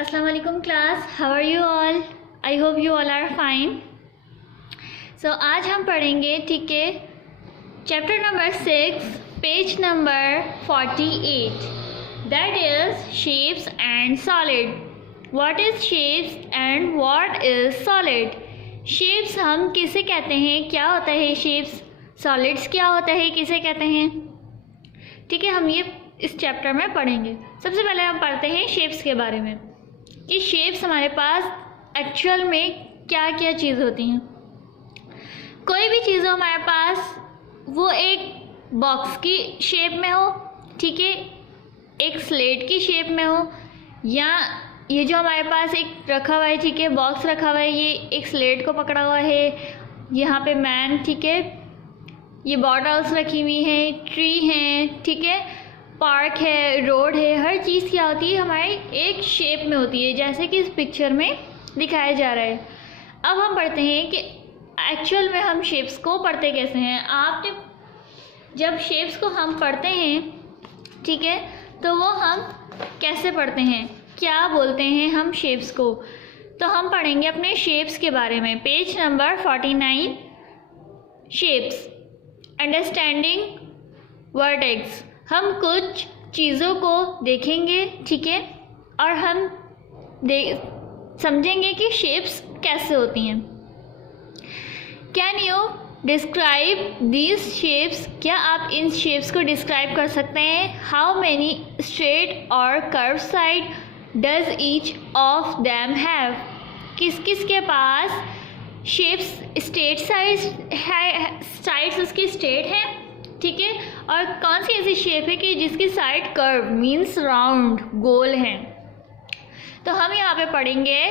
अस्सलाम वालेकुम class, how are you all? I hope you all are fine. So आज हम पढ़ेंगे, ठीक है, chapter number 6, page number 48, that is shapes and solid. What is shapes and what is solid? Shapes हम किसे कहते हैं, क्या होता है शेप्स? सॉलिड्स क्या होता है, किसे कहते हैं? ठीक है, हम ये इस चैप्टर में पढ़ेंगे। सबसे पहले हम पढ़ते हैं शेप्स के बारे में कि शेप्स हमारे पास एक्चुअल में क्या क्या चीज़ होती हैं। कोई भी चीज़ हो हमारे पास, वो एक बॉक्स की शेप में हो, ठीक है, एक स्लेट की शेप में हो, या ये जो हमारे पास एक रखा हुआ है, ठीक है, बॉक्स रखा हुआ है, ये एक स्लेट को पकड़ा हुआ है, यहाँ पे मैन, ठीक है, ये बॉटल्स रखी हुई हैं, ट्री हैं, ठीक है, पार्क है, रोड है, हर चीज़ क्या होती है हमारी एक शेप में होती है, जैसे कि इस पिक्चर में दिखाया जा रहा है। अब हम पढ़ते हैं कि एक्चुअल में हम शेप्स को पढ़ते कैसे हैं। आपने जब शेप्स को हम पढ़ते हैं, ठीक है, तो वो हम कैसे पढ़ते हैं, क्या बोलते हैं हम शेप्स को? तो हम पढ़ेंगे अपने शेप्स के बारे में। Page number 49, shapes, understanding vertex. हम कुछ चीज़ों को देखेंगे, ठीक है, और हम समझेंगे कि शेप्स कैसे होती हैं। Can you describe these shapes? क्या आप इन शेप्स को डिस्क्राइब कर सकते हैं? हाउ मैनी स्ट्रेट और curve side does each of them have? किस किस के पास शेप्स स्ट्रेट साइड्स उसकी स्ट्रेट है, ठीक है, और कौन सी ऐसी शेप है कि जिसकी साइड कर्व मीन्स राउंड, गोल है? तो हम यहाँ पे पढ़ेंगे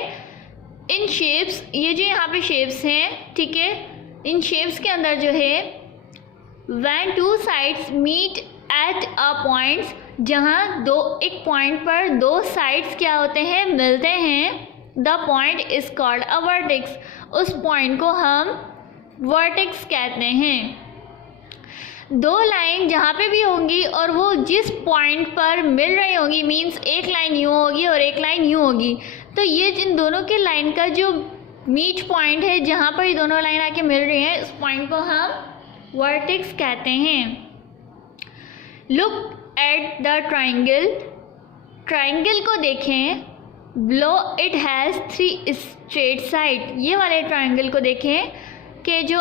इन शेप्स, ये जो यहाँ पे शेप्स हैं, ठीक है, इन शेप्स के अंदर जो है when two sides meet at a points, जहाँ एक पॉइंट पर दो साइड्स क्या होते हैं, मिलते हैं, the point is called a vertex. उस पॉइंट को हम वर्टेक्स कहते हैं। दो लाइन जहाँ पे भी होंगी और वो जिस पॉइंट पर मिल रही होंगी, मीन्स एक लाइन यूँ होगी और एक लाइन यूँ होगी, तो ये जिन दोनों के लाइन का जो मीट पॉइंट है, जहाँ पर ये दोनों लाइन आके मिल रही हैं, उस पॉइंट को हम वर्टेक्स कहते हैं। Look at the triangle. Triangle को देखें, below it has 3 straight side. ये वाले ट्राइंगल को देखें कि जो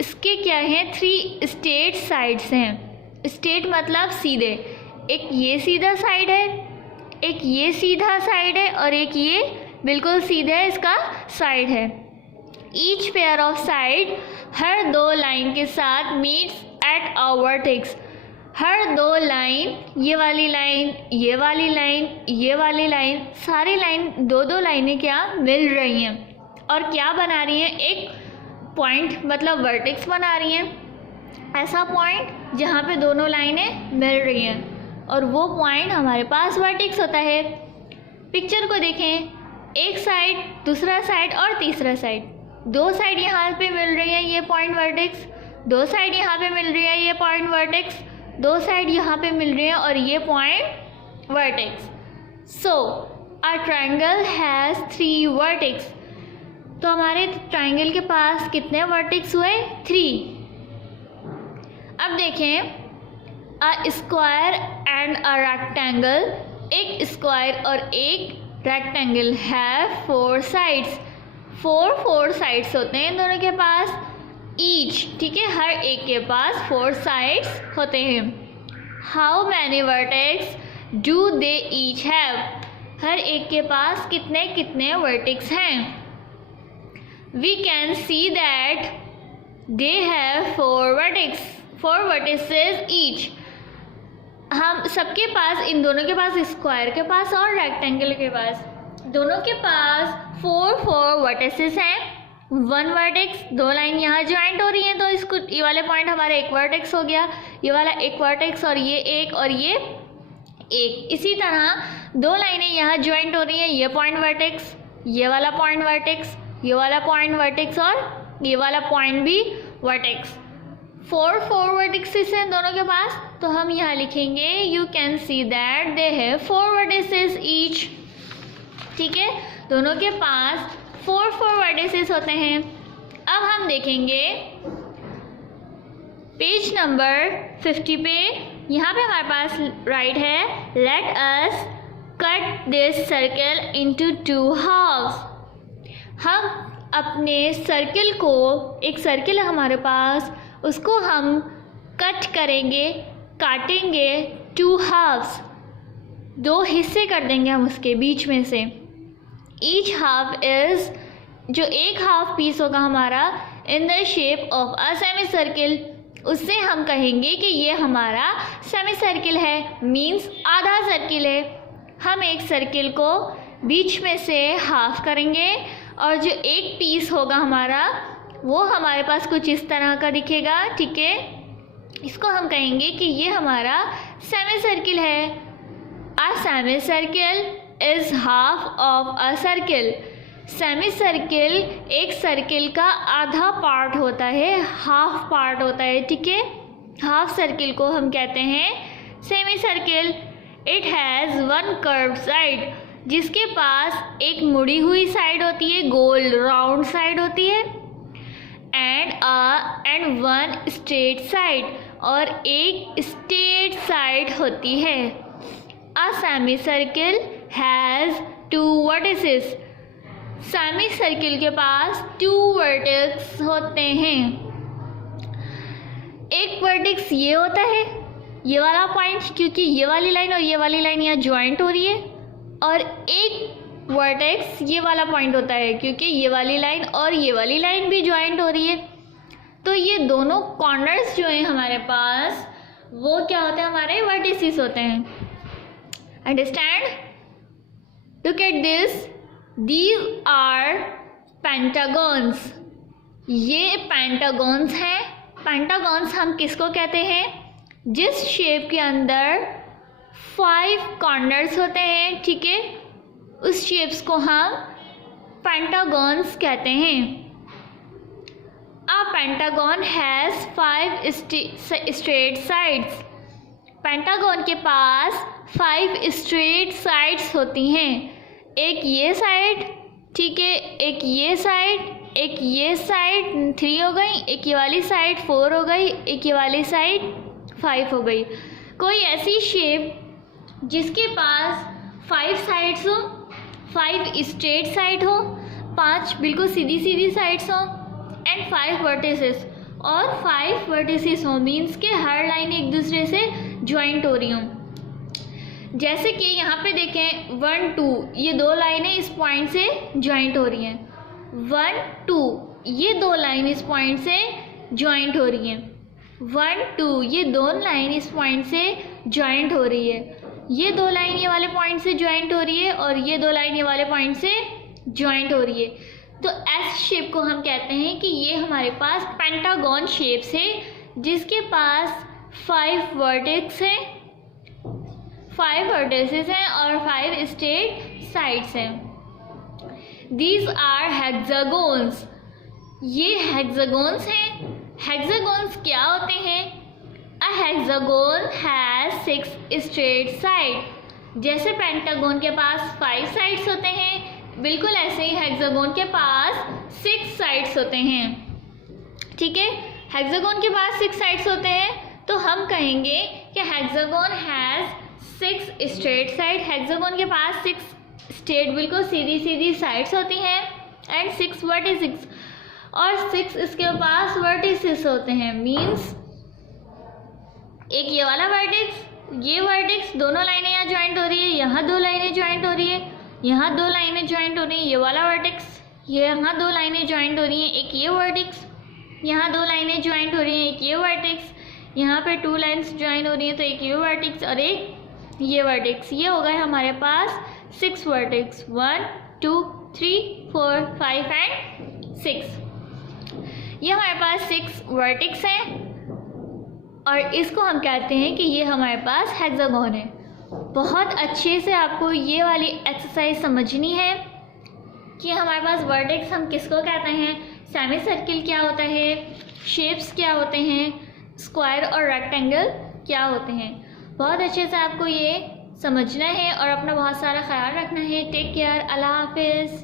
इसके क्या हैं, 3 स्ट्रेट साइड्स हैं। स्ट्रेट मतलब सीधे, एक ये सीधा साइड है, एक ये सीधा साइड है, और एक ये बिल्कुल सीधे इसका साइड है। ईच पेयर ऑफ साइड, हर दो लाइन के साथ, मीट्स एट अ वर्टेक्स। हर दो लाइन, ये वाली लाइन, ये वाली लाइन, ये वाली लाइन, सारी लाइन, दो लाइनें क्या मिल रही हैं और क्या बना रही हैं, एक पॉइंट, मतलब वर्टेक्स बना रही हैं। ऐसा पॉइंट जहाँ पे दोनों लाइनें मिल रही हैं, और वो पॉइंट हमारे पास वर्टेक्स होता है। पिक्चर को देखें, एक साइड, दूसरा साइड और तीसरा साइड, दो साइड यहाँ पे मिल रही है, ये पॉइंट वर्टेक्स, दो साइड यहाँ पे मिल रही है, ये पॉइंट वर्टेक्स, दो साइड यहाँ पे मिल रही है और ये point vertex. So a triangle has 3 vertex. तो हमारे ट्रायंगल के पास कितने वर्टेक्स हुए? 3। अब देखें, a square and a rectangle, एक स्क्वायर और एक रेक्टेंगल हैव 4 साइड्स। 4 साइड्स होते हैं इन दोनों के पास, ईच, ठीक है, हर एक के पास 4 साइड्स होते हैं। How many vertex do they each have? हर एक के पास कितने कितने वर्टेक्स हैं? We can see that they have 4 vertices each. हम सबके पास, इन दोनों के पास, स्क्वायर के पास और रेक्टेंगल के पास, दोनों के पास 4 वर्टिसेस हैं। 1 वर्टेक्स, दो लाइन यहाँ ज्वाइंट हो रही हैं, तो इसको, ये वाले पॉइंट हमारा एक वर्टेक्स हो गया, ये वाला एक वर्टेक्स, और ये एक और ये एक। इसी तरह दो लाइनें यहाँ ज्वाइंट हो रही हैं, ये पॉइंट वर्टेक्स, ये वाला पॉइंट वर्टेक्स, ये वाला पॉइंट वर्टेक्स, और ये वाला पॉइंट भी वर्टेक्स। 4 वर्टिसेस हैं दोनों के पास, तो हम यहाँ लिखेंगे, you can see that they have 4 vertices each. ठीक दोनों के पास 4 वर्टिसेस होते हैं। अब हम देखेंगे पेज नंबर 50 पे, यहाँ पे हमारे पास राइट है, let us cut this circle into 2 halves. हम अपने सर्किल को, एक सर्किल है हमारे पास, उसको हम कट करेंगे, काटेंगे 2 हाफ्स, 2 हिस्से कर देंगे हम उसके बीच में से। ईच हाफ इज़, जो एक हाफ पीस होगा हमारा, in the shape of a semi circle, उससे हम कहेंगे कि ये हमारा सेमी सर्किल है, मीन्स आधा सर्किल है। हम एक सर्किल को बीच में से हाफ करेंगे और जो एक पीस होगा हमारा वो हमारे पास कुछ इस तरह का दिखेगा, ठीक है। इसको हम कहेंगे कि ये हमारा सेमी सर्किल है। A semi circle is half of a circle. Semi circle एक सर्किल का आधा पार्ट होता है, हाफ पार्ट होता है, ठीक है। हाफ सर्किल को हम कहते हैं semi circle. It has 1 curved side, जिसके पास एक मुड़ी हुई साइड होती है, गोल राउंड साइड होती है, एंड 1 स्ट्रेट साइड, और एक स्ट्रेट साइड होती है। A semi circle has 2 vertices. Semi circle के पास 2 वर्टेक्स होते हैं। एक वर्टेक्स ये होता है, ये वाला पॉइंट, क्योंकि ये वाली लाइन और ये वाली लाइन यहाँ ज्वाइंट हो रही है, और एक वर्टेक्स ये वाला पॉइंट होता है, क्योंकि ये वाली लाइन और ये वाली लाइन भी ज्वाइंट हो रही है। तो ये दोनों कॉर्नर्स जो हैं हमारे पास, वो क्या होते हैं, हमारे वर्टिसेस होते हैं। Understand? Look at this, these are pentagons. ये पेंटागॉन्स हैं। पेंटागॉन्स हम किसको कहते हैं? जिस शेप के अंदर 5 कॉर्नर्स होते हैं, ठीक है, उस शेप्स को हम पेंटागॉन्स कहते हैं। A pentagon has 5 straight sides. Pentagon के पास 5 स्ट्रेट साइड्स होती हैं। एक ये साइड, ठीक है, एक ये साइड, एक ये साइड 3 हो गई, एक ये वाली साइड 4 हो गई, एक ये वाली साइड 5 हो गई। कोई ऐसी शेप जिसके पास 5 साइड्स हो, 5 स्ट्रेट साइड हो, 5 बिल्कुल सीधी सीधी साइड्स हो, एंड 5 वर्टिसेस, और 5 वर्टिसेस हो, मीन्स के हर लाइन एक दूसरे से ज्वाइंट हो रही हों। जैसे कि यहाँ पे देखें 1 2, ये 2 लाइनें इस पॉइंट से ज्वाइंट हो रही हैं। 1 2, ये 2 लाइन इस पॉइंट से ज्वाइंट हो रही हैं। 1 2, ये 2 लाइन इस पॉइंट से ज्वाइंट हो रही है। ये 2 लाइन ये वाले पॉइंट से ज्वाइंट हो रही है, और ये 2 लाइन ये वाले पॉइंट से ज्वाइंट हो रही है। तो ऐसे शेप को हम कहते हैं कि ये हमारे पास पेंटागॉन शेप्स है, जिसके पास 5 वर्टेक्स हैं, 5 वर्टिसेस हैं और 5 स्ट्रेट साइड्स हैं। These are hexagons. ये हेक्सागोन्स हैं। हेक्सागोन्स क्या होते हैं? A hexagon has 6 straight side. जैसे पेंटागोन के पास 5 साइड्स होते हैं, बिल्कुल ऐसे ही हेक्सागोन के पास 6 साइड्स होते हैं, ठीक है। हेक्सागोन के पास 6 साइड्स होते हैं, तो हम कहेंगे कि hexagon has 6 straight side. Hexagon के पास 6 स्ट्रेट बिल्कुल सीधी सीधी साइड्स होती हैं, एंड 6 वर्टिसेस, और 6 इसके पास वर्टिसेस होते हैं। मीन्स एक ये वाला वर्टेक्स, ये वर्टेक्स, दोनों लाइनें यहाँ ज्वाइंट हो रही है, यहाँ 2 लाइनें ज्वाइंट हो रही है, यहाँ 2 लाइनें ज्वाइंट हो रही हैं, ये वाला वर्टेक्स, ये यहाँ 2 लाइनें ज्वाइंट हो रही हैं, एक ये वर्टेक्स, यहाँ 2 लाइनें ज्वाइंट हो रही हैं, एक ये वर्टेक्स, यहाँ पे 2 लाइन्स ज्वाइंट हो रही हैं, तो एक ये वर्टेक्स और एक ये वर्टेक्स। ये हो गए हमारे पास 6 वर्टेक्स, 1 2 3 4 5 एंड 6। ये हमारे पास 6 वर्टेक्स हैं, और इसको हम कहते हैं कि ये हमारे पास हेक्सागोन है। बहुत अच्छे से आपको ये वाली एक्सरसाइज समझनी है कि हमारे पास वर्टेक्स हम किसको कहते हैं, सेमी सर्किल क्या होता है, शेप्स क्या होते हैं, स्क्वायर और रेक्टेंगल क्या होते हैं। बहुत अच्छे से आपको ये समझना है और अपना बहुत सारा ख्याल रखना है। टेक केयर, अल्लाह हाफिज़।